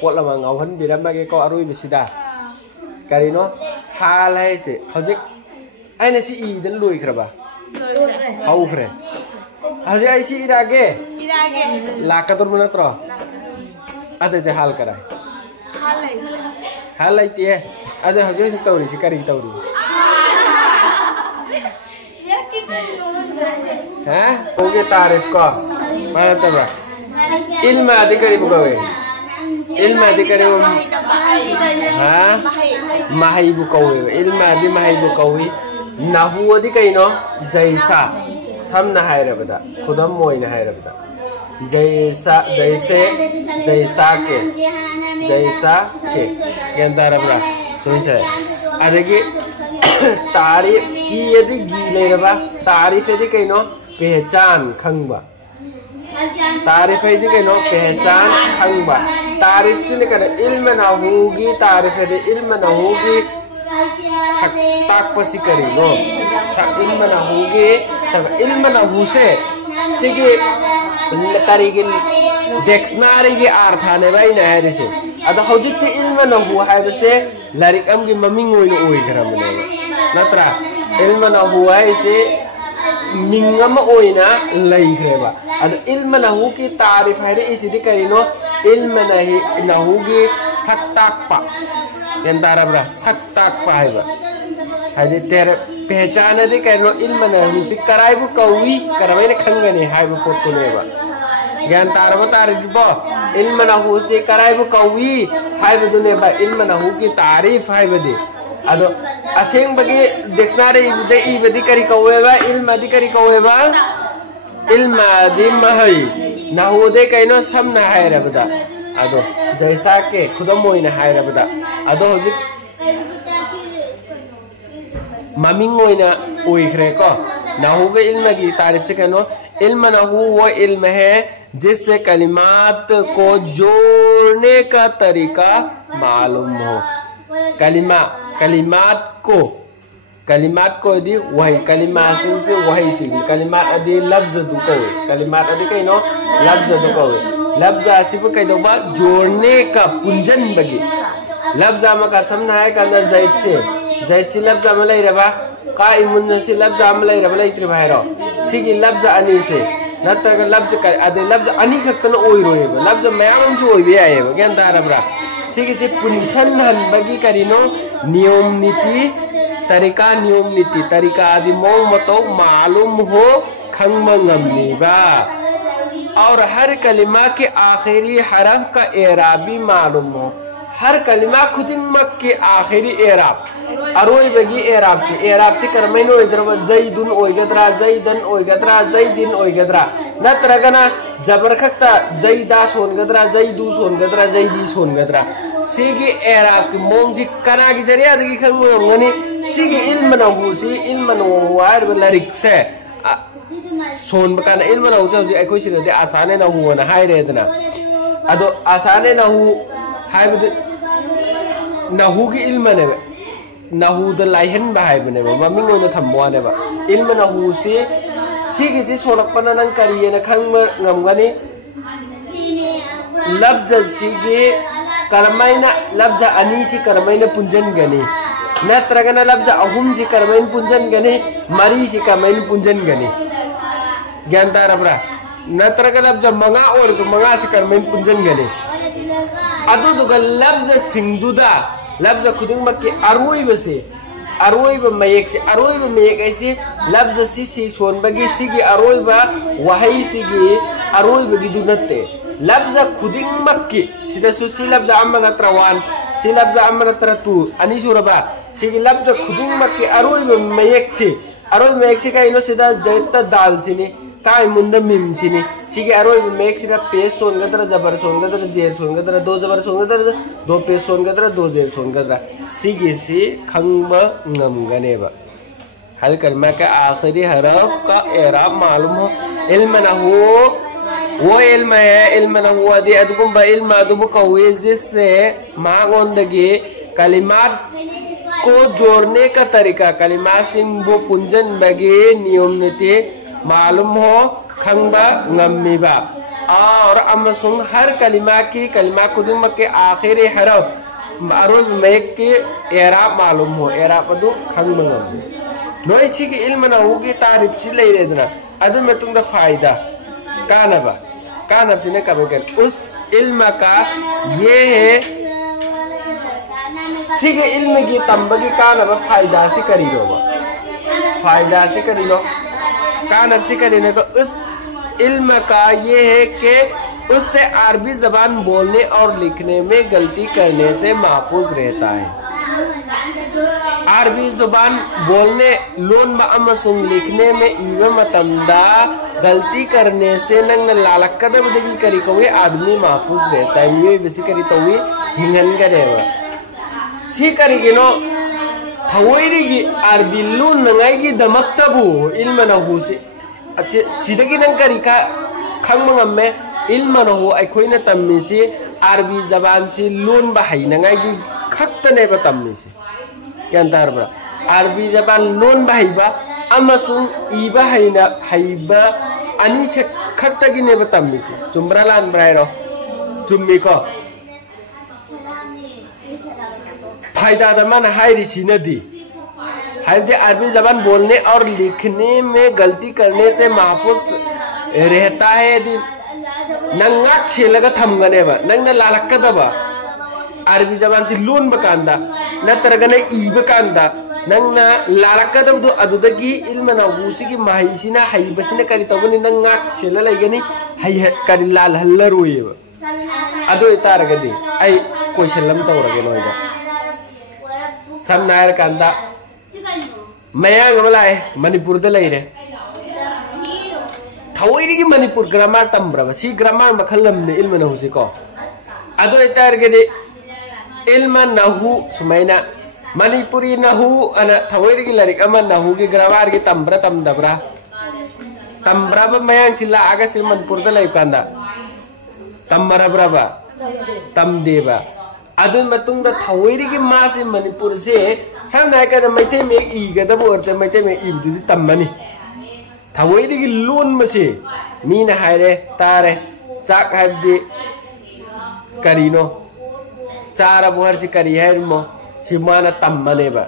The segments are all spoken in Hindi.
पोट अमा ngauhan biramage ko arui bisida karino hal hai se hojik aina si I dan lui kraba hau kre hojik ai si irage lakatur manatro ade te hal karai hal lai tie ade hojik si tauri si kari tauri ha oge tarif ko mana taba ilma adikari bukawe ilma adikari ha mahai bukawe ilma adi mahai bukawe nahu adikai no jaisa samna hairabada khudam moina hairabada jaisa ke yandarabra soise adagi तारीफ की यदि गी लेरबा तारीफ यदि कइनो पहचान खंगबा तारीफ यदि कइनो पहचान खंगबा तारीफ से कर इल्म ना होगी तारीफ यदि इल्म ना होगी सकताक पसी करी नो इल्म ना होगी इल्म ना हुसे सिगे करीगे डिक्शनरी के अर्थाने भाई ना है रिसे अद हौजिक ते इल्म ना हुआ है बसे लारिक अम की ममिंग ओइ करमने नत्रा इल्म ना हुआ इसे मिंगम ओइना लइखरेबा अद इल्म ना हु की तारीफ है इसिदि करिनो इल्म ना हु की सक्ताकपा यंतारबरा सक्ताकपा हैबा हाजे तेरे पहचान दे करिनो इल्म ना हु सि कराइबु कौवी करबैने खंगने हाइबु फोटोनेबा ज्ञान तारबो तारिबो इल्म ना हु से कराइबु कौवी हाइबदुनेबा इल्म ना हु की तारीफ हाइबदि अदो असेंग बगे डिक्शनरी दे इबदि करी कौवेबा इल्म दि करी कौवेबा इल्म दि महई नाहु दे कइनो समना हायरबदा अदो जैसा के खुदम मोइना हायरबदा अदो हजिक ममिंग मोइना ओइखरे को नाहु के इल्म की तारीफ से कइनो इल्म नाहु वो इल्म है जिससे कलिमात को जोड़ने का तरीका मालूम हो कलिमात को दी वही कलिमात से वही सी कलिमात अदी लफ्ज दु को कलिमात अदी कइनो लफ्ज दु को लफ्ज आसिबु कइदोबा जोड़ने का पुंजन बगी लफ्ज मा का समना है का जैत से लफ्ज मा लैरबा काइमुन से लफ्ज मा लैरबा लैत्र भाइरो सिगी लफ्ज अनि से नत्रग लफ्ज का अदे लफ्ज अनि खतन ओइ रोयबा लफ्ज मयाम से ओइ बेयायबा ज्ञान तारबरा सिगी से पुंसन हन बगी करिनो नियम नीति तरीका आदि मों मतो मालूम हो खंग ngamniba और हर कलिमा के आखिरी हरफ का एराबी मालूम हो हर कलिमा खुदिमक के आखिरी एराब अरोय बगी एराब से करमैनो इधरवा जैदुन ओइगद्रा जैदन ओइगद्रा जैदिन ओइगद्रा नत्रगना जबर खक्ता जैदा सोनगद्रा जैदु सोनगद्रा जैदी सोनगद्रा सिगी एराब की मोंजी कना की जरिया दगी खंगनी सिगी इल्म ना हुसी इल्म ना वार लरिक से सोन बकाना इल्म ना हुसे अखोय सिगदे आसाने ना हुना हायरेदना अदो आसाने ना हु हायबद ना हु की इल्म ने ना हु द लाइहन बाहायबने ममिंग ओना थम्वाने बा इल्म ना हु सिगी से सोलकपना नंग करियेना खंग ngमगनी लफ्ज सिगी करमैना लफ्ज अनि सी करमैना पुंजन गनी नत्रगना लफ्ज अहुम सी करमैन पुंजन गनी मरी सी करमैन पुंजन गनी ज्ञान तारबरा नत्रग लफ्ज मंगा और सु मंगा सी करमैन पुंजन गनी अदु दुगा लफ्ज सिंगदुदा लफ्ज खुदिंगमक के अरोइब मयक ऐसे लफ्ज सी सोनबगी सिगी अरोइब वहई सिगी अरोइब गिदु नत्ते लफ्ज खुदिंगमक की सिदसु सी लफ्ज अम्मा नत्र वन सी लफ्ज अम्मा नत्र टू अनि सुरबा सिगी लफ्ज खुदिंगमक के अरोइब मयक से काइनो सिदा जैत दाल सिनी काय मुंद मिम सिनी सिगी अरोइब मयक सिदा पेश सोनगद्र जबर सोनगद्र जेर सोनगद्र दो जबर सोनगद्र दो पेश सोनगद्र दो जेर सोनगद्र सिगी सी खंगब ngमगनेबा हल कलमा का आखिरी हरफ का एराब मालूम हो इल्म ना हो वो इल्म है इल्म ना हुआ दे अदुकुम इल्म अदुबु कौवे जिससे मांगोंदगी कलिमात को जोड़ने का तरीका कलिमात सिंबो पुंजन बगे नियम नीति मालूम हो खंगबा ngमनिबा और अमसुंग हर कलिमा खुदिमक के आखिरी हरफ अरोब मेक के एराब मालूम हो एराब अदु खंग मंगम नोई छि के इल्म ना हो की तारीफ छि लेरेदना अदु में तुंग द फायदा कानब सिने कबे उस इल्म का ये है सिगे इल्म की तंबगी कानब फायदा से करी लो फायदा से करी लो कानब से करी तो उस इल्म का ये है कि उससे अरबी जबान बोलने और लिखने में गलती करने से महफूज रहता है। अरबी जुबान बोलने लोन अमसुंग लिखने में इवे मतंदा गलती करने से नंग लालक कदम दगी करी कोई आदमी महफूज रहता है। ये बेसी करी तो हुई हिंगन करेगा सी करी गिनो थवोइरी की अरबी लोन नंगाई की दमकतबु इल्म न हो से अच्छे सीधगी नंग करी का खंग मंगम में इल्म न हो अखोई न तम्मी से अरबी जबान से लोन बहाई नंगाई की खक्तने पर तम्मी से क्या अंतर बड़ा अरबी जबान लोन बहाईबा अमसुंग इबा हाईबा अनि से खक्तगी ने पर तम्मी से चुम्बरा लान बराइरो चुम्मी को फायदा दमन हाई रिसी नदी अरबी जबान बोलने और लिखने में गलती करने से महफूज रहता है। यदि नंगा खेलगा थमगने बा नंगना लालकदबा अरबी जबान से लोन बकांदा नत्रगने ई बकांदा नंगना लालकदब दो अदुदगी इल्म ना गुसी माहिसिना हाइबसिना करी तबनी नंगा खेल लेगनी हाइ करी लाल हल्लरोयेबा अदो इतारगदी आई क्वेश्चन लम तवरगे नोइदा समनायर कांदा मयांग मलाए मणिपुर द लेरे थवोइरी की मणिपुर ग्रामर तंब्रब सी ग्रामर मखलम ने इल्म न हुसे को अदो इतारगदी इल्म नहु सुमैना मणिपुरी नहु अना थवोइरी की लरिक अमा नहु की ग्रामर की तंब्रा तमदब्रा तंब्रब मयांग सिला आगे सिल मणिपुर द लेय कांदा तमरब्रबा तमदेबा अदुन मतुंग द थवोइरी की मासे मणिपुर से सामना कर मैते में ईगदब औरते मैते में ईबदुदी तम्मनी थवोइरी की लोन मसे मीना हायरे तारे चाक हाबदि करीनो चारा बुहर से करी है मो सिमाना तम्मने बा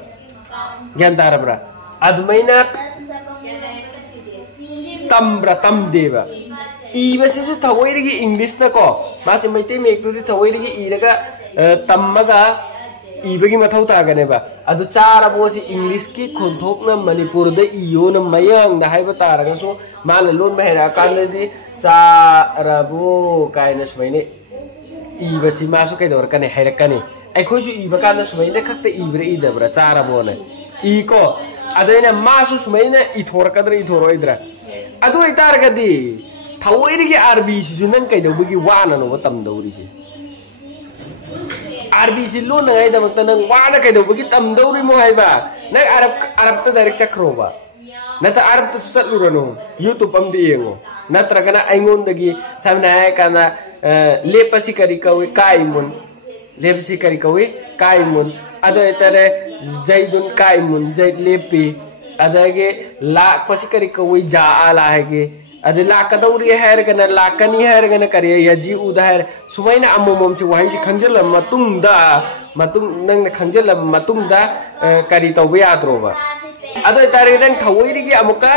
ज्ञान तारब्रा अदमैना तम्ब्रा तम देबा ईबसे जो थवोइरी की इंग्लिश न को मासे मैते में एकदुदी थवोइरी की ईरगा तम्मगा इबगी मथौ तागनेबा अदु चारा बोसी इंग्लिश की खोंथोकना मणिपुर द इयोन मयांग ना हाइबा तारगसो मान लोन बहेरा कानदि चाराबो कायना सुमैने इबसी मासु कैदोर कने हैरकने अखोसु इबा काना सुमैने खक्ते इब्रे इदब्रा चाराबो ने इको अदैना मासु सुमैने इथोरकद्र इथोरोइद्रा अदु इतारगदि थवोइरी की अरबी सिसु नंग कैदोबगी वाना नो तमदौरिसि अरबी से लोन नंगाई दमकता नंग वाना कैदोबगी तमदौरि मो हाइबा नंग अरब त डायरेक्ट चक्रोबा नता अरब त सुचलुरनो यूट्यूब अमदि येंगो नत्रगना आइंगोंदगी सामना है काना लेपसी करी कवे काइमुन लेपसी करी कवे काइमुन अदो एतरे जैदुन काइमुन जैद लेपी अदगे लाक पसी करी कवे जा आला हैगे अदे लाकदौरी हैरगना लाकनी हैरगना करिए यजी उदाहर सुमैना अममम से वहाई से खंजल मतुंगदा मतुंग नंग खंजल मतुंगदा करी तौबे याद्रोबा अदो तारे नंग थवोइरी की अमुका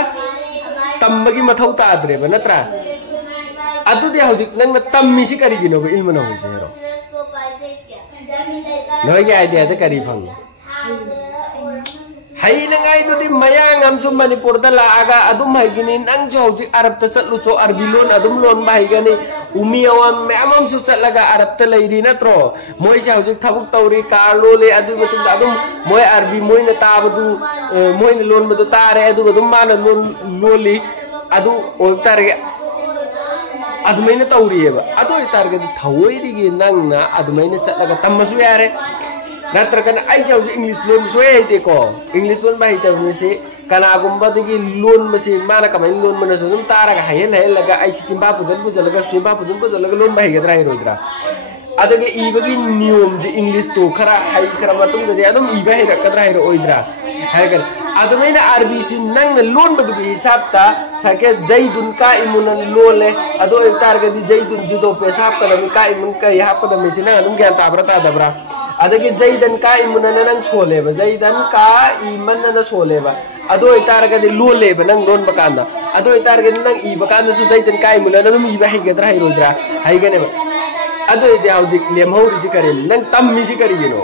तम्बगी मथौ ताद्रेबा नत्रा अदुदे हौजिक नंग तम्मी से करी गिनो इल्म न होसे हेरो नोइगे आइडिया दे करी फंग हाई नंगाई दुदी मयांग हमसु मणिपुर द लागा अदुम हाइगिनी नंग जो हौजिक अरब त चलु चो अरबी लोन अदुम लोन बाहिगनी उमियावम मैमम सु चलगा अरब त लैरी नत्रो मोय से हौजिक थबुक तौरी कार लोले अदु मतुंग अदुम मोय अरबी मोय न ताबदु मोय न लोन मदु तारे अदु अदुम मान लोन लोली अदु ओतारे अदुमैन तौरीबा अदु तारगे थवोइरी गी नंगना अदुमैन चलगा तम्मसु यारे नत्रगन आई जाउ इंग्लिश लोन सोय हेते को इंग्लिश लोन बाहि तब से कनागुम्बा दगी लोन मसे माना कमै लोन मन सदुम तारगा हायल हायल लगा आई चिचिम्बा पुदन पुजलगा सुइबा पुदन पुजलगा लोन बाहि गद्रा हेरोइद्रा अदगे इबगी नियम जे इंग्लिश तो खरा हाई खरा मतुंग दे अदुम इबा हेरा कद्रा हेरो ओइद्रा हायगर अदुमैना अरबी से नंग लोन बदुगी हिसाब ता सके जैदुन का इमुन लोले अदो तारगदी जैदुन जुदो पेशाब कदमी का इमुन का यहा पदमी से नंग अनुम ज्ञान ताब्रा तादब्रा अदगी जैदन का इमुन नंग सोलेबा जैदन का इमन न सोलेबा अदो तारगदी लोलेबा नंग लोन बकांदा अदो तारगदी नंग इ बकांदा सु जैदन का इमुन नंग इ बहिगद्रा हाइरोद्रा हाइगनेबा अदो इदे हौजिक लेमहौरिसि करेन नंग तम्मिसि करिगिनो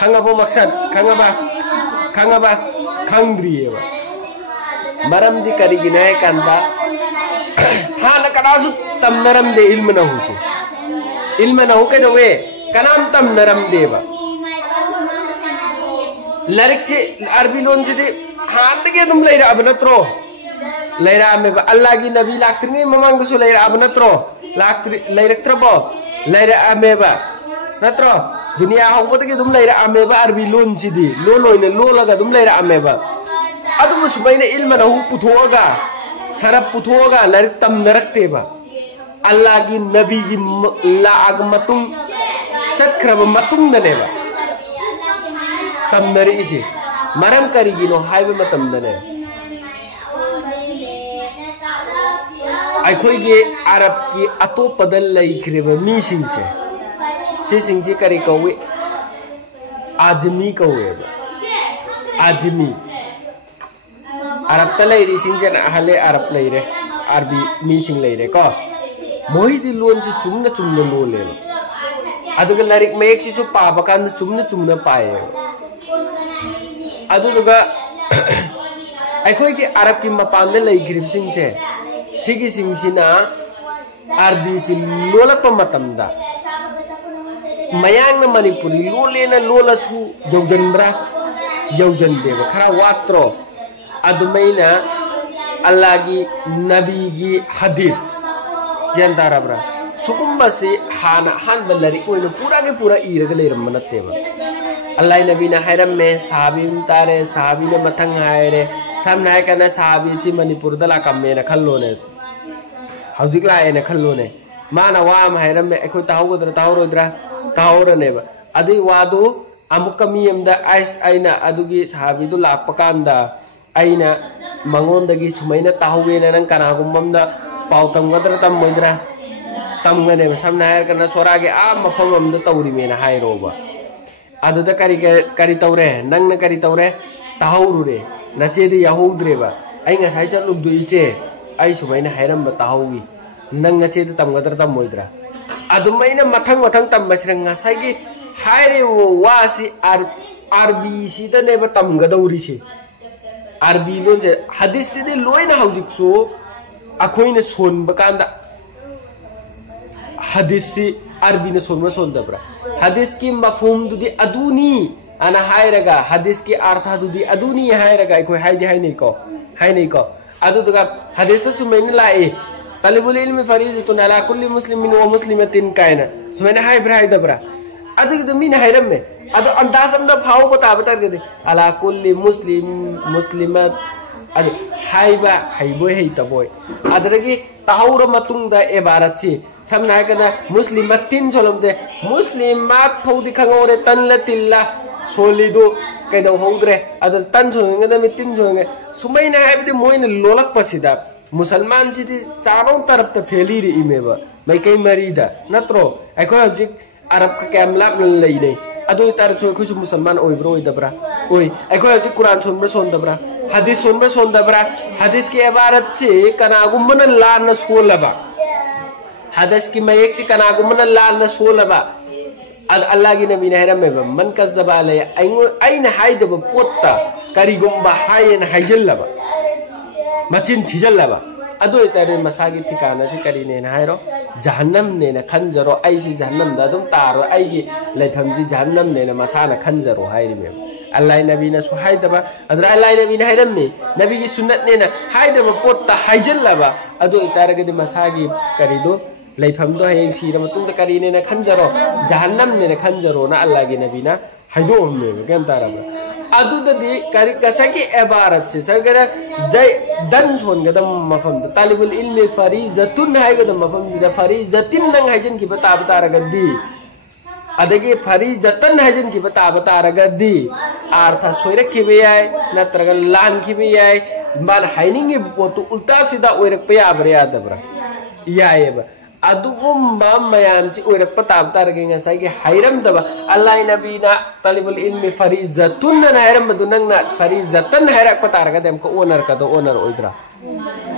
खंगाबो मकसद खंगाबा खंग्रिएबा मरमदी करिगिने कंदा हाना कनासु तमनरम दे इल्म न हुसे इल्म न होके दोवे कनाम तमनरम देबा लरिक से अरबी लोन से दे हाथ के तुम लेरा अब नत्रो लेरा में अल्लाह की नबी लाक्त्रिंगे ममंग सु लेरा अब नत्रो लाक्त्रि लेरक्त्रबो लेरा अमेबा नत्रो दुनिया होबद के तुम लेरा अमेबा अरबी लोन सिदी लोन होइने लोलगा तुम लेरा अमेबा अदुम सुबैने इल्म न हु पुथोगा सरब पुथोगा लरिक तम नरक्तेबा अल्लाह की नबी की लाग मतुंग चतख्रब मतुंग ननेबा तम नरी इसे मरम करिगिनो हाइबे मतम नने अखोइगे अरब की अतोपदल लैख्रेबा मीसिंगसे सिसिंगसे करि कौवे आजमी कौवेबा आजमी अरब तलेरी सिंजन अहले अरब लेरे अरबी मीसिंग लेरे को मोहिदी लोन से चुमना चुमना लोले अदुगा लरिक मयेक से जो पाबा कान चुमना चुमना पाए अदुगा अखोई के अरब की मपान ने लैख्रिब सिंग से सिगी सिंग सिना अरबी से लोलक मतमदा मयांग मणिपुरी लोले ना लोलसु यौजनब्रा यौजन देव खरा वात्रो अदुमैना अल्लाह की नबी की हदीस ज्ञान ताराब्रा सुकुम्बा से हाना हान बल्लरी कोई पूरा के पूरा ईरग लेरम मनतेबा अल्लाह नबी ना हैरम में साहबी तारे साहबी ने मथंग हायरे साम नाय कना साहबी सी मणिपुर दला कम्मे ना खल्लो ने हौजिक लाए ने खल्लो ने माना वाम हैरम में एको ताहुगद्रा ताहुरोद्रा ताहुरनेबा अदि वादो अमुक मियमदा आइस आइना अदुगी साहबी दु लाकपकांदा आइना मंगोंदगी सुमैना ताहुवेना नंग कनागुम्मदा पाउ तमगद्रा तममोइद्रा तमगनेबा सामना हायर कना सोरागे आ मफम अमदा तौरिमेना हायरोबा अदुदा करी तौरे नंगना करी तौरे ताहुरुरे नचेदी याहुद्रेबा आई ngasai चलुबदु इचे आई सुमैना हायरमबा ताहुगी नंग नचेदी तमगद्रा तममोइद्रा अदुमैना मथंग मथंग तमबसिरा ngasai gi हायरे वो वासी अरबी सिदनेबा तमगदौरिसे अरबी लोन से हदीस से लोइना हौजिक सो अखोइने सोनबा कांदा हदीस से अरबी ने सोनबा सोनदब्रा हदीस की मफहूम दुदी अदुनी अना हायरगा हदीस की अर्थ दुदी अदुनी हायरगा अखोइ हाय नहीं को अदुदगा हदीस तो सुमैने लाए तलिबुल इल्मी फरीज़तुन अला कुल्ली मुस्लिमिन व मुस्लिमतिन कायना सुमैने हाय दब्रा अदुग मीन हायरम में अदो अंदाज अंदा फाव बता गदे अला कुल्ली मुस्लिम मुस्लिमत अदो हाइबा हाइबो हेतबोय अदरगी ताहुर मतुंगदा एबारछि समना कना मुस्लिमतिन चलमदे मुस्लिमात फौदी खंगोरे तनलतिल्ला सोलिदो कैदो होंग्रे अदो तन सोंगदा मितिन सोंगे सुमैना हाइबदे मोइन लोलक पसिदा मुसलमान सिदि चारों तरफ त फेली रि इमेबा मै कई मरीदा नत्रो अखो हजिक अरब का कैमला लेने अदो तार छो खुश मुसलमान ओइब्रो ओइदब्रा ओइ अखो हजिक कुरान सोनब्रा सोनदब्रा हदीस सोनब्रा सोनदब्रा हदीस की इबारत से कनागुमन लान सोलबा हदीस की मयक से कनागुमन लान सोलबा अल्लाह की नबी ने हरम में मन कज़्ज़बा अलैहि आइन हाइदब पोत्ता करिगुम्बा हायन हाइजल्लबा मचिन थिजल्लबा अदो इतारे मसागी ठिकाना से करीने हायरो जहन्नम ने न खंजरो ऐसी जहन्नम दा तुम तारो आईगी लेफम जी जहन्नम ने न मसाना खंजरो हायरी में अल्लाह नबी ने सुहाइदबा अदर अल्लाह नबी ने हायरम में नबी की सुन्नत ने न हाइदबा पोत्ता हाइजल्लबा अदो इतारे के मसागी करीदो लेफम दो है सीरा मतुंग द करीने न खंजरो जहन्नम ने न खंजरो ना अल्लाह की नबी ना हाइदो में केम ताराबा अदुददी करी कसकी इबारत से सगरा जय दन सोन गदम मफम तालिबुल इल्मी फरीज़तुन हाय गदम मफम जिदा फरीज़तिन नंग हाइजन की बता रगदी अदगी फरीजतन हाइजन की बता रगदी अर्थ सोइरखिबे याय नत्रग लानखिबे याय मान हाइनिंगे पोतु उल्टा सीधा ओइरक याब्रे यादब्रा यायबा अदुगुम्बा मयामसी ओइरक ताबतारगे ngसाइगे हाइरमदबा अल्लाह नबीना तलिबुल इल्मी फरीजतुन नायरमदु नंगना फरीजतन हाइरक पतारगा देम को ओनर का दो ओनर ओइद्रा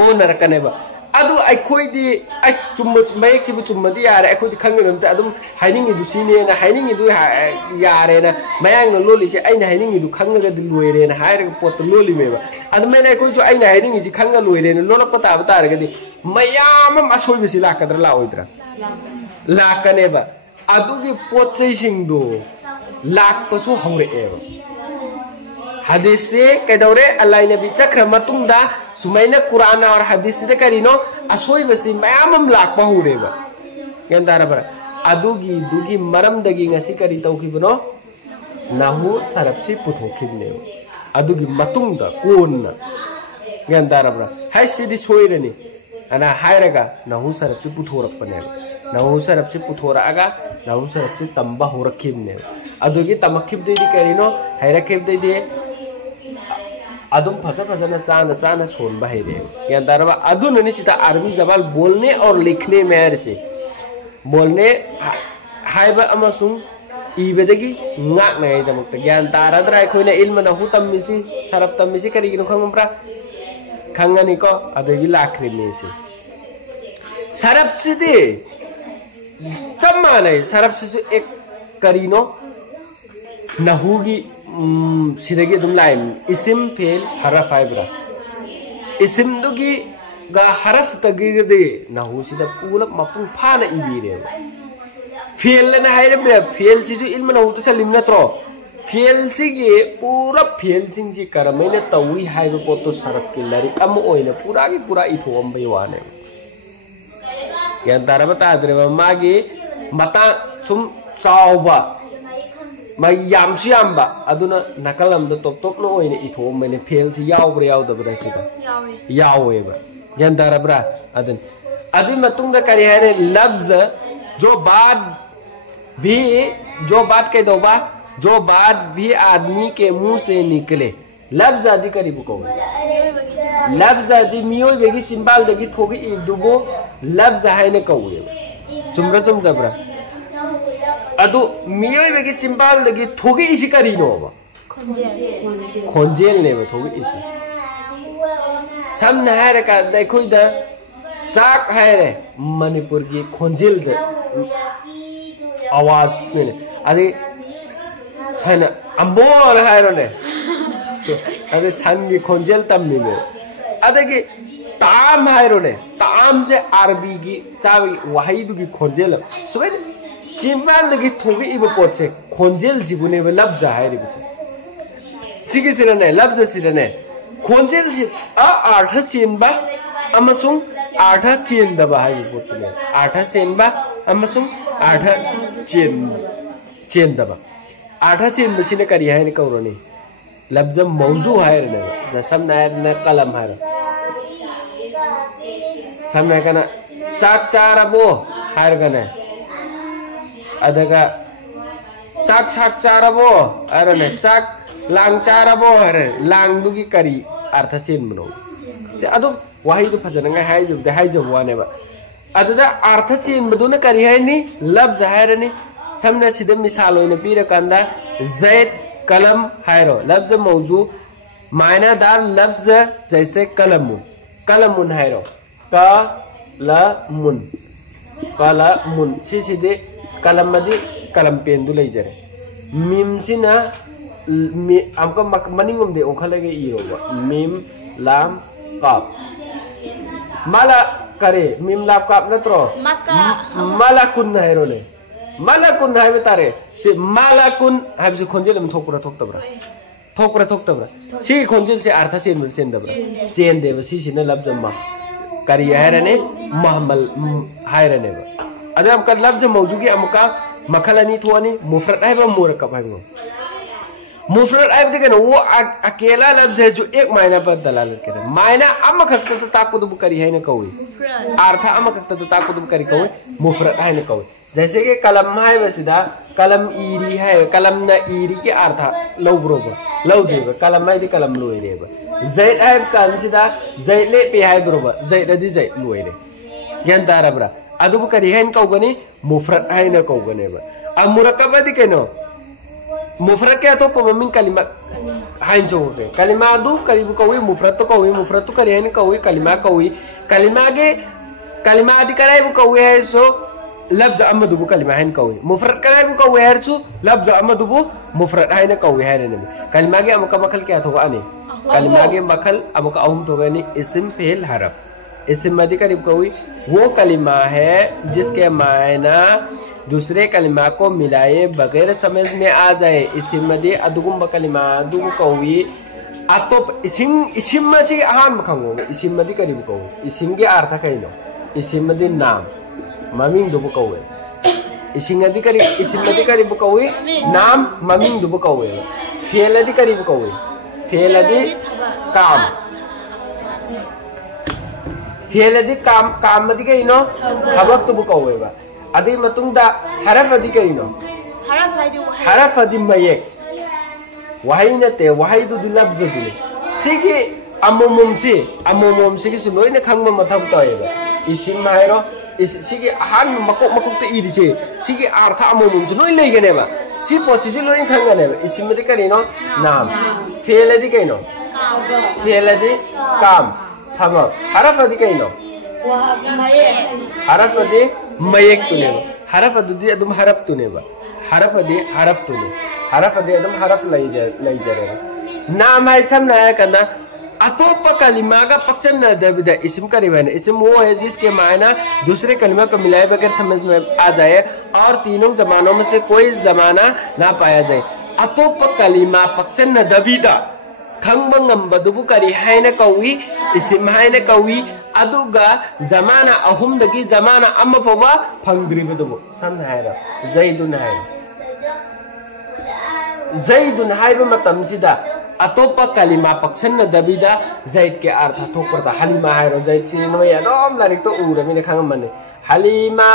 ओनर कनेबा अदु अखोइदी अ चुम्म मयक सिबु चुम्मदी यारे अखोइदी खंगनमते अदुम हाइनिंगी दु सिनेना हाइनिंगी दु यारेना मयांग लोलिसे आइना हाइनिंगी दु खंगगा दि लोइरेना हाइरग पोत लोलिमेबा अदु मेना अखोइ जो आइना हाइनिंगी जि खंगा लोइरेना लोलप ताबतारगदि मयाम असोइबसि लाकद्रा लाओइद्रा लाकनेबा अदुगी पोचै सिंगदु लाकपसु हौरेएबा हदीस से कदौरे अल्लाह नबी चक्र मतुंगदा सुमैना कुरान और हदीस से करिनो असोइबसि मयामम लाकपा हुरेबा गंदारबरा अदुगी दुगी मरमदगी ngasi करि तौखिबनो नाहु सरपसि पुथोखिबने अदुगी मतुंगदा कोनना गंदारबरा हाइसिदि सोइरनि अना हायरगा नाहु सरपसि पुथोरकपने नाहु सरपसि पुथोरागा नाहु सरपसि तंबा होरखिबने अदुगी तमखिबदेदि करिनो हायरखिबदेदि अदुम फजन चाना सोनबा हैरे यान दारबा अदुननि सिता आर्मी जवाल बोलने और लिखने में हरचे बोलने हाइबा अमसुंग इबेदगी ngak ngai damukta gyan taradra khoina ilmana hu tammisi sarap tammisi karigino khangumra khangani ko adagi lakhri mesi sarap sidi chamma nai sarap sisu ek karino nahugi सिदगी दुम लाइम इसिम फेल हरफ आइब्रा इसिम दुगी गा हरफ तगी दे नहु सिदा पूला मपुंग फाना इबीरे फेल लेना हाइरे बे फेल सिजु इल्म नहु तो सलिम नत्रो फेल सिगे पूरा फेल सिंग जी करमैने तवी हाइबे पोतो सरफ के लरी अम ओइने पूरा की पूरा इथो अम्बे वाने यान तारबा ताद्रे मागे मता सुम चावबा यामबा अदुना नकलमद टॉप टॉप नो ओइने इथो मैंने फेल से यावब्रा यावदबरा सिदा यावेबा गंदारब्रा अदन अदि मतुंग द करि हारे लफ्ज जो बात के दोबा जो बात भी आदमी के मुंह से निकले लफ्ज आदि करि बुको लफ्ज आदि मियोय बेगी चिंबाल दगी थोगी इदुबो लफ्ज हाइने कौवे चुमरा चुमदब्रा अदु मियोय बेगी चिंबाल दगी थोगी इसी करिनोबा खोंजेल नेबा थोगी इसी सामने हारे का देखोय द चाक हारे मणिपुर की खोंजेल द आवाज ने अरे छन अंबोल हारो ने अरे संगी खोंजेल तमनी में अदगी ताम हारो ने ताम से अरबी की चावी वहाईदु की खोंजेल सुबह चिंबाल दगी थोगी इब पोचे खोंजेल जिबुने व लफ्ज हारे बिसे सिगी सिरने लफ्ज सिरने खोंजेल जि आठ चेनबा अमसुंग आठ चेनदबा हाइबु पोतने आठ चेनबा अमसुंग आठ चेनदबा आठ चेन बसिने करि हाइने कौरनी लफ्ज मौजू हाइरने जसम नायरने कलम हाइर समने कना चाक चारबो हाइरगने अदगा चाक छाक चारबो अरने चाक लांग चारबो हरे लांग दुगी करी अर्थ चेन मनो जे अदु वहाई दु फजनंगा हाय जब दे हाय जब वानेबा अदुदा अर्थ चेन मदुना करी हायनी लफ्ज हायरनी समने सिदे मिसाल होइने पीरे कंदा जैद कलम हायरो लफ्ज मौजू मायनादार लफ्ज जैसे कलमुन हायरो कलमुन सिदे कलमदी कलम पेन दु लेजरे मिमसिना आमका मनिंगम दे ओखलगे इरोबा मिम लाम काफ माला करे मिम लाम काफ नत्रो माला कुन हायरोले माला कुन हाय बतारे से माला कुन हाबसे खोंजेलम थोकरा सी खोंजेल से अर्थ चेन दबरा चेन देव सी सिना लफ्जमा करी हायरने महमल हायरने अदे लफ्ज मौजूगी अमुका मखलनी थोनी मुफरद है मुरकब है मुफरत आइब देखो वो अकेला लफ्ज है जो एक मायना पर दलालत करे मायना अम खक्त तो ताकुद करी है न कौई अर्थ अम खक्त तो ताकुद करी कौई मुफरत है न कौई जैसे कि कलम है वैसिदा कलम ईरी है कलम न ईरी के अर्थ लव ब्रोब लव देब कलम है कलम लोई रेब जैद है कांसिदा जैद ले पे है ब्रोब जैद दी जैद लोई रे ज्ञान तारबरा अदुब करी है न कौगनी मुफरत है न कौगने बा अब मुरक्कब दी केनो मुफरत क्या तो मम्मी कलिमा हाइन जोगे कलिमा दु करीब कौई मुफरत तो करी है कौई कलिमा कौई कलिमा के कलिमा आदि कराई वो कौई है सो लफ्ज अमदुबु कलिमा है कौई मुफरत कराई वो कौई है सो लफ्ज अमदुबु मुफरत है कौई है ने कलिमा के अमुक मखल क्या थोगा ने कलिमा के मखल अमुक अहुम थोगा ने इस्म फेल हरफ इस्म मदी करीब कौई वो कलिमा है जिसके मायना दूसरे कलिमा को मिलाए बगैर समझ में आ जाए इसिम मदी अदुगुम कलिमा अदुगु कौई अतोप इसिम मसी आहान मखंगो इसिम मदी करीब कौ इसिम के अर्थ कइनो इसिम मदी नाम ममिंग दुबु कौए इसिम मदी करीब कौई नाम ममिंग दुबु कौए फेल अदी करीब कौए फेल अदी काम फेल अदी काम मदी कइनो हबक दुबु कौए बा अदी मतुंगदा हरफ अदी कइनो हरफ अदी मयेक वहाई नते वहाई दु लफ्ज दुने सिगी अमुमुम से कि लोइन खंग मथब तयबा इसिम मायरो सिगी हान मकोक मकोक त इरिसे सिगी अर्थ अमुमुम से लोइन लेगनेबा सि पोछि से लोइन खंगनेबा इसिम मदि करिनो नाम फेल अदी कइनो फेल अदी काम थम हरफ अदी कइनो हरफ अदी मयेक तुनेबा हरफ अदुदी अदुम हरफ तुनेबा हरफ अदी अदुम हरफ लई जरे नाम है समना है कना अतोप कलिमा का पक्चन न दबिदा इस्म करीबन इस्म वो है जिसके मायना दूसरे कलिमा को मिलाए बगैर समझ में आ जाए और तीनों जमानों में से कोई जमाना ना पाया जाए अतोप कलिमा पक्चन न दबिदा खंगबंगम बदुबु करी है न कौई इस्म है न कौई अदुगा जमाना अहुम दगी जमाना अम्म फवा फंगद्री बदुबु समझ है रा जैदुन हाइब मतम सिदा अतोप कलिमा पक्सन न दबिदा जैद के अर्थ थोकरता हलीमा हाइरो जैद से नोय अदम लारिक तो उर मिने खंगमने हलीमा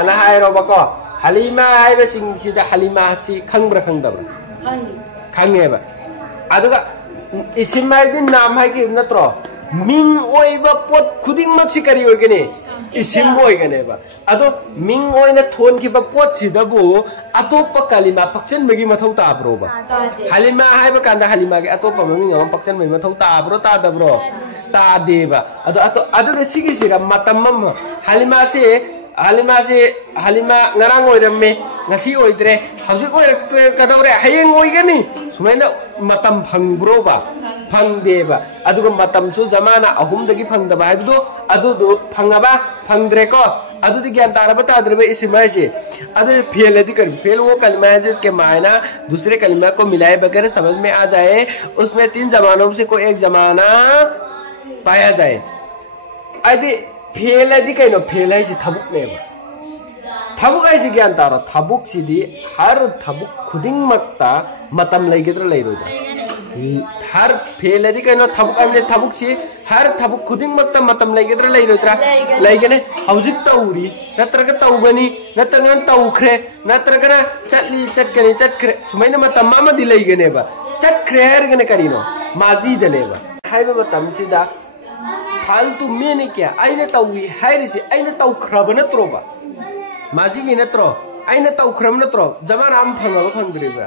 अना हाइरो बको हलीमा हाइब सिंग सिदा हलीमा सि खंगब्र खंगदब्र खंगेबा अदुगा इसिमाइदिन नाम है कि नत्रो मिंग ओइबा पोत खुदिंग मक्सी करी ओइगने इसिम ओइगनेबा अदो मिंग ओइना थोन खिबा पोत सिदबु अतोप कलिमा पक्चन मेगी मथौ ताब्रोबा हलिमा हाइबा कांदा हलिमा के अतोप ममिंग अम पक्चन मेगी मथौ ताब्रो तादब्रो तादेबा अदो सिगी सिरा मतमम Halima ngarang oirame ngasi oidre hauzik oirakte kadawre hayeng oigani sumaina matam phangbro ba phangdeba aduga matam su zamana ahum dagi phangdaba haidu adudu phangaba phangdre ko adudi gyan taraba tadreba isma je adu fail यदि कर फेल वो कलमा है जिसके मायना दूसरे कलमा को मिलाए बगैर समझ में आ जाए उसमें तीन जमानों से कोई एक जमाना पाया जाए यदि फेल यदि कहीं फेल है थबुक में थबुक है ज्ञान तारो थबुक सीधी हर थबुक खुदिंग मत्ता मतम लेगिद्र ले रोदा हर फेल यदि कहीं थबुक में थबुक सी हर थबुक खुदिंग मत्ता मतम लेगिद्र ले रोदा लेगने हौजिक तौरी नत्रग तौगनी नत्रगन तौखरे नत्रगन चटली चटखरे सुमैन मतम मामा दी लेगने बा चटखरे हरगने करीनो माजी दनेबा हाइबा मतम सीधा फालतू मैंने क्या आइने तौवी हाइरिसे आइने तौखरब नत्रोबा माजी की नत्रो आइने तौखरब नत्रो जमान आम फंगब फंगद्रिबा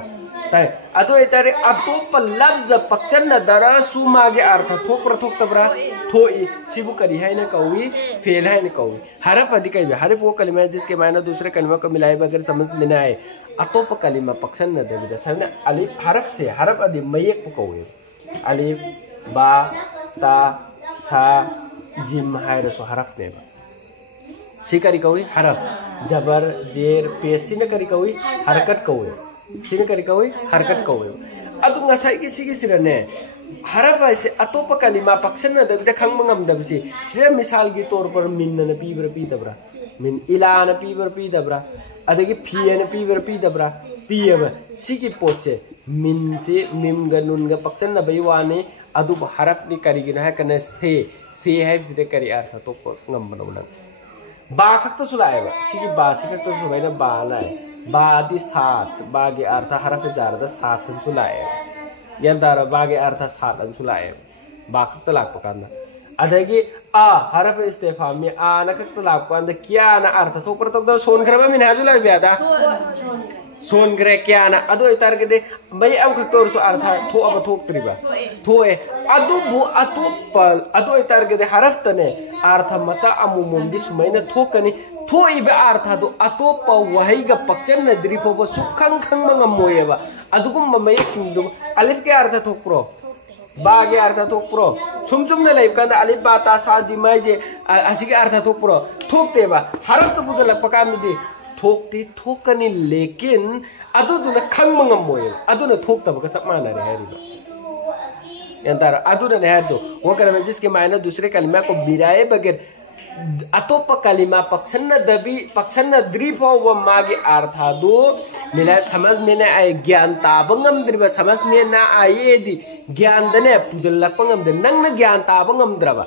ताई अतो इतारे अतोप लफ्ज पक्चन दरा सुमागे अर्थ थोक्र थोक्तब्रा थोई सिबु करी है न कौवी फेल है न कौवी हरफ अधिक है हरफ वो कलिमा है जिसके मायना दूसरे कलिमा को मिलाए बगैर समझ में न आए अतोप कलिमा पक्चन न देबिदा सामने अलिफ हरफ से हरफ अधि मयक पकौवे अलिफ बा ता सा जिम हायर सो हरफ ने सिकरी कौई हरफ जबर जेर पेसी न करी कौई हरकत कौई सिन करी कौई हरकत कौई अदु ngasai ki sigi sirane हरफ ऐसे अतोप कलिमा पक्सन न दबिदा खंगमंगम दबसी सिदा मिसाल की तौर पर मिन न पीबर पी दबरा मिन इला न पीबर पी दबरा अदगी फी न पीबर पी दबरा पियब सिगी पोचे मिन से मिम ग नुन ग पक्चन न बयवाने अदु हरफ नि करिगिन है कने से है सिदे करि अर्थ तो ngam बनौना बा खक्त सुलाएबा सिगी बा सिगी तो सुबाइना बा लाए बा दि सात बा गे अर्थ हरफ जार द सात सुलाए यंदार बा गे अर्थ सात सुलाए बा खक्त लाक पकाना अदगी आ हरफ इस्तेफाम में आ न खक्त लाक पांद क्या न अर्थ तो पर तो सोन खरबा मिन हाजुला बियादा सोन ग्रे क्या ना अदो इतार के दे मई अब खतोर सो अर्थ थो अब थोक त्रिबा थो ए अदो बु अतो पल अदो इतार के दे हरफ तने अर्थ मचा अमुमुम दि सुमैना थोकनी थो इबे अर्थ दो अतो प वहै ग पक्चन न द्रिफो ब सुखंग खंग मंग मोयेबा अदुगुम मई सिंग दो अलिफ के अर्थ थोक प्रो बा के अर्थ थोक प्रो सुम न लेब कंदा अलिफ बा ता सा दि मै जे असि के अर्थ थोक प्रो थोकतेबा हरफ तो पुजल पकाम दि थोकती थोकनी लेकिन अदुदुना खंग मंगम मोय अदुना थोकतब का चप माना रे हरिबा यंतार अदुना ने हदो वो कलमा जिसके मायने दूसरे कलमा को बिराए बगैर अतोप कलिमा पक्षन्न द्रिफो व मागे अर्था दो मिला समझ में ने आए ज्ञान ताबंगम द्रिबा समझ ने ना आए दी ज्ञान दने पुजल लपंगम दे नंग ज्ञान ताबंगम द्रबा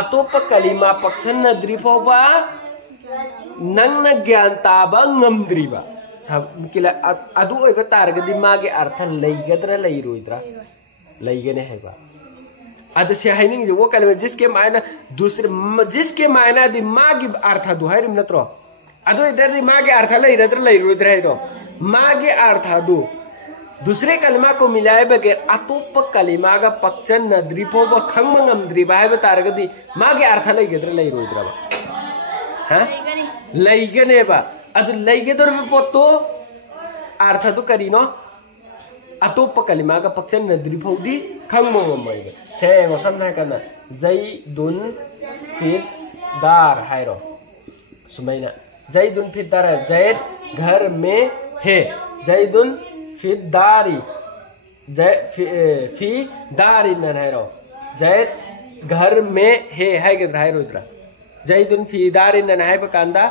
अतोप कलिमा पक्षन्न द्रिफो व नंग ज्ञान ताबा ngam सब किला अदु ओइबा तारगदि मागे अर्थ लैगद्रा लैरोइद्रा लैगने हैबा अद से हाइनिंग वो कलम जिसके मायना दूसरे जिसके मायना दि मागे अर्थ दु हैरिम नत्रो अदु इधर दि मागे अर्थ लैरद्रा लैरोइद्रा हैरो मागे अर्थ दु दूसरे कलमा को मिलाए बगैर अतोप कलिमा का पक्षन नद्रिफो व खंगमंगम द्रिबा हैबा तारगदि मागे अर्थ लैगद्रा लैरोइद्रा हाँ लैगने बा अदु लैगे दर में पोतो अर्थ तो करीनो अतोप कलिमा का पक्षन नद्री फौदी खंगमो मइबे छेंगो समझा कना जैदुन फिदार हायरो सुमैना जैदुन फिदार जैद घर में है जैदुन फिदारी जै फी दारी न हायरो जैद घर में है के हायरो इधर जैदुन फिदारी न हाय बकांदा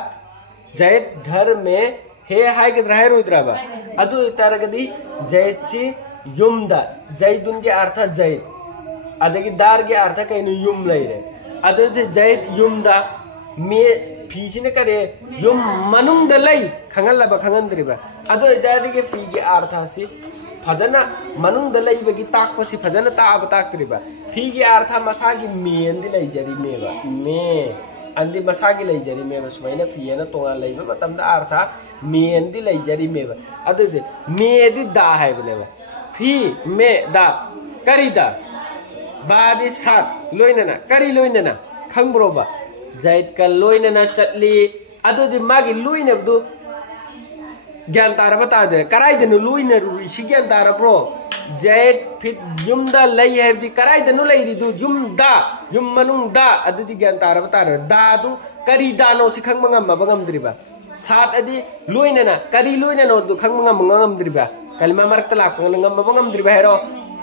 जैद घर में हे हाय के रहरो इद्राबा अदु इतारगदी जैची युमदा जैदुन के अर्थ जैद अदगी दार के अर्थ कइनु युम लैरे अदु जैद युमदा मे फीसिने करे युम मनुंग दलै खंगलबा खंगंद्रिबा अदु इतारगे फी के अर्थ सि फजना मनुंग दलै बगी ताकपसि फजना ताब ताकत्रिबा फी के अर्थ मसागी मेन दि लैजरी मेबा मे अंदी मसागी लैजरी मेबा सुमैना फीना तोंगा लैबा मतमदा अर्थ मेन दि लैजरी मेबा अदुदे मे दि दा हाइबनेबा फी मे दा करी दा बादि सात लोइनना करी लोइनना खंब्रोबा जैद का लोइनना चटली अदुदि मागी लोइनबदु ज्ञान तारा बता दे कराई देनु लोइना रुई सि ज्ञान तारा ब्रो जैद फिट युमदा लई हैबदि कराई देनु लैरि दु युमदा युम मनुंग दा अदुदि ज्ञान तारा बता रे दादु करी दानो सि खंगमंगम बगमद्रिबा सात अदि लोइनना करी लोइननो दु खंगमंगम ngam कलमा मरक लाक ngam बगमद्रिबा हेरो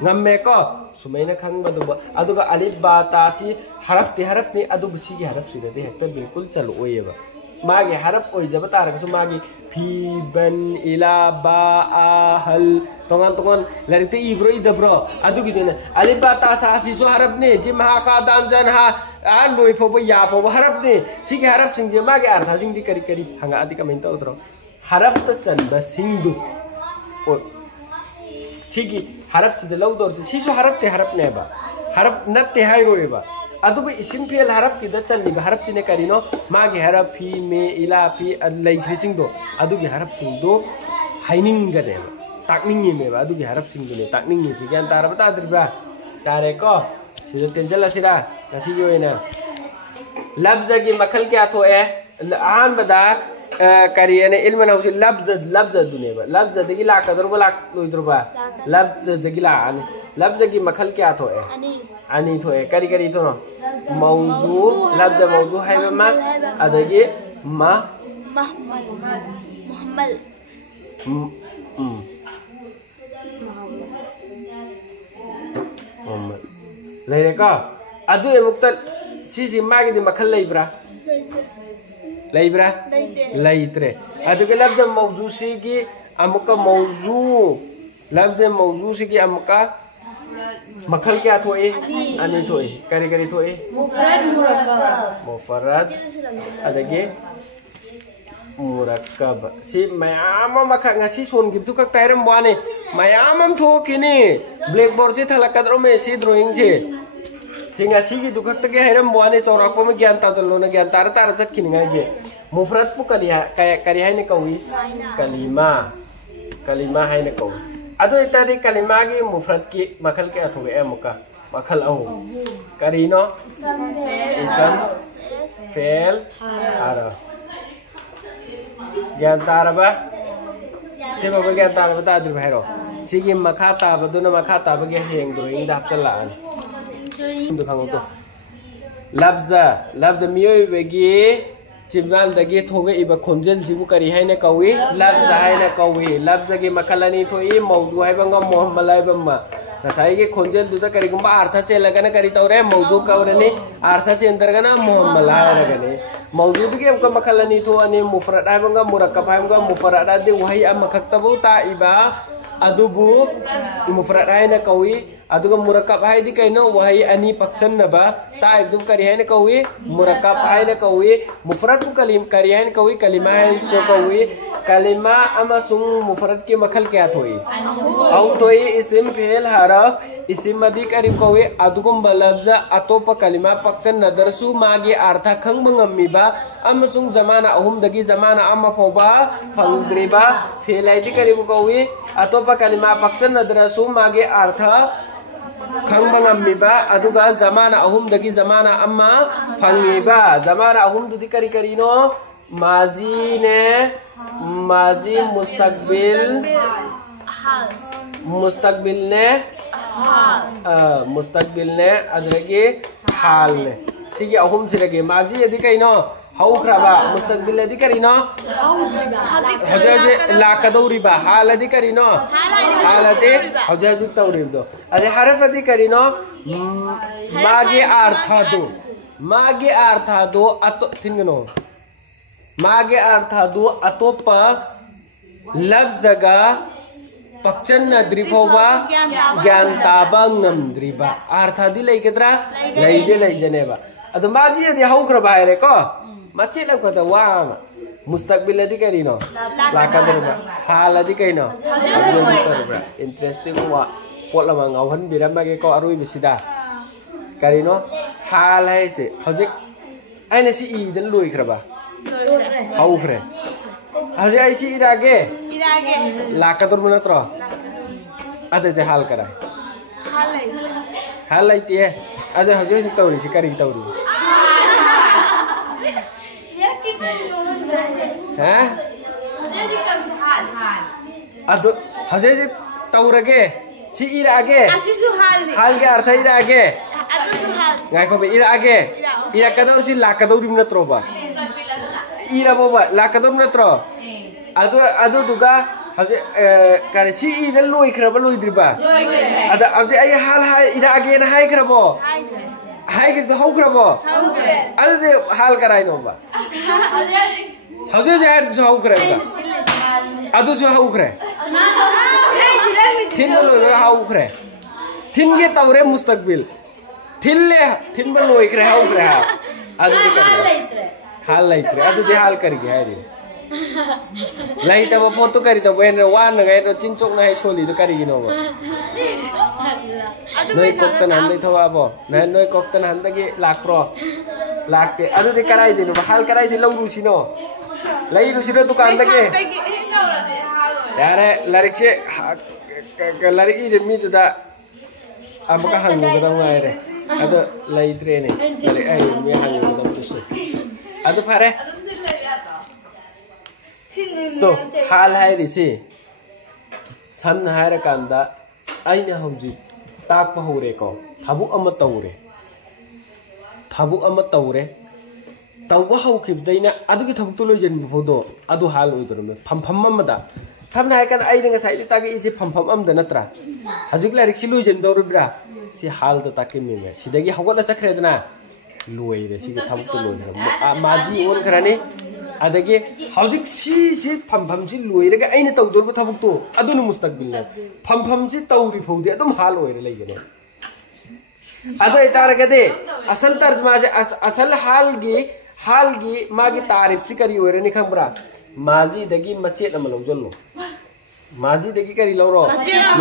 ngam को सुमैना खंगबदु अदुगा अलिफ बा ता सि हरफ नि अदु सि की हरफ सिदे हेक्टर बिल्कुल चलो ओयेबा मागे हरफ ओइ जब तारकसु मागे फी बन इला बा आ हल तोंगन लरिते इब्रो इदब्रो अदु गिजना अलिफ बा ता सा सि जो हरफ ने जिम हा का दाम जन हा आ लोइ फोबो या फोबो हरफ ने सि की हरफ सिंग जे मागे अर्थ सिंग दि करी हंगा आदि कमेंट उतरो हरफ त चंद सिंधु ओ सि की हरफ सिदे लौदोर सि सो हरफ ने बा हरफ नते हाय रोएबा अदुब इसिम फेल हरफ की दचलनी हरफ सिने करिनो मागे हरफ फी मे इला फी लैख्रि सिंदो अदुगी हरफ सिंदो हाइनिंग गने ताकनिंग मेबा अदुगी हरफ सिंदो ने ताकनिंग सि ज्ञान तारा बता द्रिबा तारे को सिदे तेंजला सिरा नसी जो एना लफ्ज की मखल क्या तो है आन बदा करियने इल्म नौसी लफ्ज दुनेबा लफ्ज दगी ला कदर बला लोइद्रबा लफ्ज दगी ला लफ्ज की मखल क्या तो है अनि तो है करी तो मौजू लफ्ज मौजू है मा अदगी मा मुहम्मल लेरे का अदु एमुक्त सिसि मागी दि मखल लैब्रा लैत्रे अदुगे लफ्ज मौजू सि की अमुका मौजू लफ्ज़ मौजू से की अमुका मखल क्या थोए अनि थोए करी करी थोए मुफरद अदगे मुरक्कब सी मयाम मखा ngasi सोन गिफ्ट का टाइरम वाने मयाम थो किनी ब्लैक बोर्ड से थलकद्रो में सी ड्राइंग से सी ngasi की दुखत के हैरम वाने चौराको में ज्ञान ताजलो ने ज्ञान तार तार चत किनी गे मुफरद पु कलिया करी है ने कौई कलिमा है ने कौई अदो इत्यादि कलिमा की मुफरद की मखल के अथोगे अमुका मखल अहो करीनो इसम फेल आरा ज्ञान तारबा से बाबा ज्ञान तारबा ताद्र भैरो सिगी मखा ताबा दुना मखा ताबा के हेंग ड्राइंग दा हपचला अन दु खांगो तो लफ्ज़ मियोय बेगी चिमनाल दगे थोगे इबा खोंजल जिबु करी है ने कौई लफ्ज़ है ने कौई लफ्ज़ के मखलनी थोई मौजू है बंगा मोहम्मद है बम्मा नसाई के खोंजल दुदा करी गुंबा अर्थ से लगने करी तौरे मौजू कवरने अर्थ से अंदर गना मोहम्मद है लगने मौजूद के हमका मखलनी थो अनि मुफरद है बंगा मुरक्कब है बंगा मुफरद दे वही अब मखतबु ता इबा अदुबु मुफरद है ने कौई अदुगा मुरक्कब है दी कइनो वही अनि पक्षन नबा ता एकदम करी है ने कौई मुरक्कब है ने कौई मुफरद को कलीम करी है ने कौई कलिमा है सो कौई कलिमा अमसुंग मुफरद के मखल क्या थोई औ तोई इस्म फेल हरफ इसिम मदी करीब कौई अदुगुम लफ्ज़ अतोप कलिमा पक्षन नदरसु मागे अर्थ खंग ngamiba अमसुंग जमाना अहुम दगी जमाना अमा फोबा फंगद्रिबा फेल है दी करीब कौई अतोप कलिमा पक्षन नदरसु मागे अर्थ खंग ngamiba अदुगा जमाना अहुम दगी जमाना अम्मा फंगीबा जमाना अहुम दुदी करी करीनो माजी ने माजी मुस्तकबिल ने अदरगे हाल ने सिगी अहुम सिरगे माजी यदि कइनो हौख्राबा मुस्तकबिल यदि करिनो हजे लाकदौरिबा हाल यदि करिनो हालते हजे तौरिबदो अदे हरफ यदि करिनो मागे अर्थ दो अतो थिंगनो मागे अर्थ दो अतोपा लफ्ज़गा पक्षन नद्रिफोबा ज्ञान ताबा ngamdriba अर्थादि लेगद्रा लेदे लेजनेबा अदो माजी यदि हौख्रबा है को मचे लखदा वा मुस्तकबिल यदि करिनो लाकदरबा हाल यदि कइनो हजोतरबा इंटरेस्टिंग वा पोलमा ngawhan बिरमगे को अरुइ बिसिदा करिनो हाल है से हजे आइने सी इदन लोइख्रबा हौख्रे हजे आइसी इरागे लाकदर नत्र अदे हाल करा हाल लाइते अजे हजे तौरी से करी तौरी हैं अदो हजे तौरगे सी इरागे हाल के अर्थ इरागे गायको बे इरागे इरा कदर सी लाकदौरी नत्रोबा इरा बोबा लाकदौर नत्रो अदो दुगा हजे कारे सी इदल लोइख्रबा लोइद्रिबा अदा हजे आई हाल हाय इरागे न हाय ख्रबो हाय के हौख्रबो अदे हाल कराइनोबा हजे जायर जो हौख्रबा अदो जो हौख्रे थिन लो हौख्रे थिन के तौरे मुस्तकबिल थिन लोइख्रे हौख्रे अदो हाल लाइत्रे अदो दे हाल करगे हायरि लाइतबा फोटो करी तो बेन वान गए चिंचोक ना सोली तो करी गिनो नोय कोक्तन हंदै थवाबो नोय कोक्तन हंदगे लाक्रो लाक्ते अदो दे कराई दिनो हाल कराई दि लौरुसिनो लैरुसिनो दुकान दगे यारे लारिक से लारिक इ मी तुदा अबका हंगो गदम गायरे अदो लैत्रे ने लारिक आई मी हंगो गदम तुसे अदो फारे तो हाल है रिसे सन हायर कांदा आइना हौजी ताक पहुरे को थाबु अम तौरे तौबा हौखिबदैना अदुगी थबुक लोइजन फोदो अदु हाल ओइदरमे फमफम अमदा सबना हाय कान आइना साइड तागे इसे फमफम अमदा नत्रा हजिक लारिक सि लोइजन दौरब्रा सि हाल द ताके मिमे सिदगी हगोला चखरेदना लोइरे सि थबुक लोइरा माजी ओन खराने अदगे हौजिक सी फमफम सी लोइरगा अइना तौदोरबा थबुक तो अदुनु मुस्तकबिल फमफम सी तौरी फौदे अदुम हाल ओइरे लैगने अदो इतारगदे असल तर्जमा से असल हाल गी मागी तारीफ सी करी ओइरे नि खंबरा माजी दगी मचेत अम लौजल्लो माजी दगी करी लौरो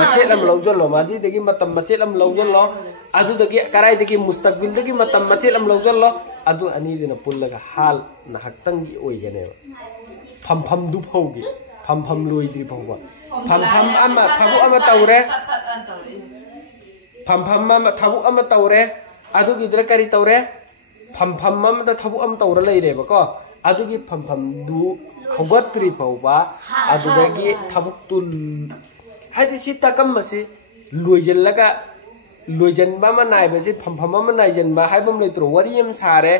मचेत अम लौजल्लो माजी दगी मतम मचेत अम लौजल्लो अदु दगी कराई दगी मुस्तकबिल दगी मतम मचेत अम लौजल्लो अदु अनी दिना पुल्लगा हाल नहक्तंगी ओइगने फमफम दु फौगी फमफम लोइद्रि फौबा फमफम अमा थबु अमा तौरे फमफम अमा थबु अमा तौरे अदु गिद्र करी तौरे फमफम अमा थबु अमा तौरे लैरेबको अदु गी फमफम दु हौगत्रि फौबा अदु दगी थबुक तुल हादि सि तकम मसे लोइजल्लगा लोइजनबा मा नाइबसे फमफम मा नाइजनबा हाइबम लेत्रो वरी यम सारे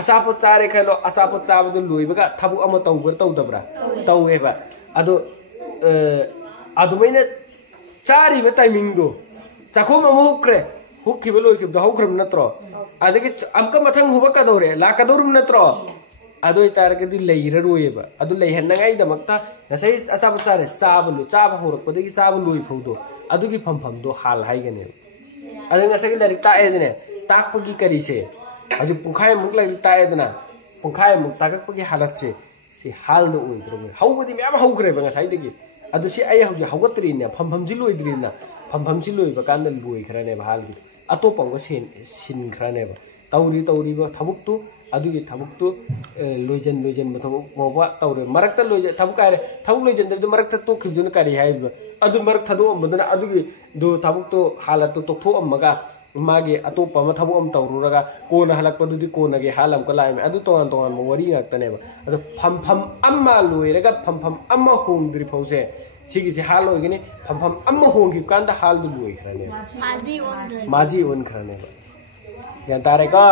अचापो चारे खलो अचापो चाबदु लोइबगा थबु अमा तौबर तौदबरा तौवेबा अदो अदुमैने चारिबा टाइमिंग दो चाखोम अमा हुक्रे हुक्किबा लोइखिबदो हौख्रम नत्रो अदगे अमका मथंग हुबा कदौरे ला कदौरम नत्रो अदो इतारगदि लैररोयेबा अदो लैहन्नगाई दमक्ता नसै अचापो चारे चाबलु चाबा होरकपदगी चाबा लोइ फौदो अदुगी फमफम दो हाल हाइगने अदो नसै लाइक ताएदने ताकपगी करिसे अजु पुखाय मुक लाइक ताएदना पुखाय मुक ताकपगी हालत से हाल नो ओइद्रो हौबदि म्याम हौग्रेबा ngasai दगी अदु सि आइ हौजु हौगत्रिने फमफम जि लोइद्रिना फमफम जि लोइबा कान लोइखराने हालगी अतोपंगो सिनखरानेबा तौरी थबुक्तु अदुगी थबुक्तु लोइजन मथबुक मोबा तौरे मरक्ता लोइज थबुक आरे थबुक लोइजन दे मरक्ता तोखिबदुन करी हाइबा अदु मरक थदो अमदना अदुगी दो थबुक्तु हालत तोखो अमगा मागे अतोप अम थबुक अम तौरुरगा कोन हलकपदुदि कोनगे हालम कलाइम अदु तोन वरी ngaktaनेबा अदु फमफम अम्मा लोइरगा फमफम अम्मा होंद्रि फौसे सिगिसे हाल ओइगने फमफम अम्मा होंगिब कांदा हाल दु लोइखराने माजी ओन खराने या तारे का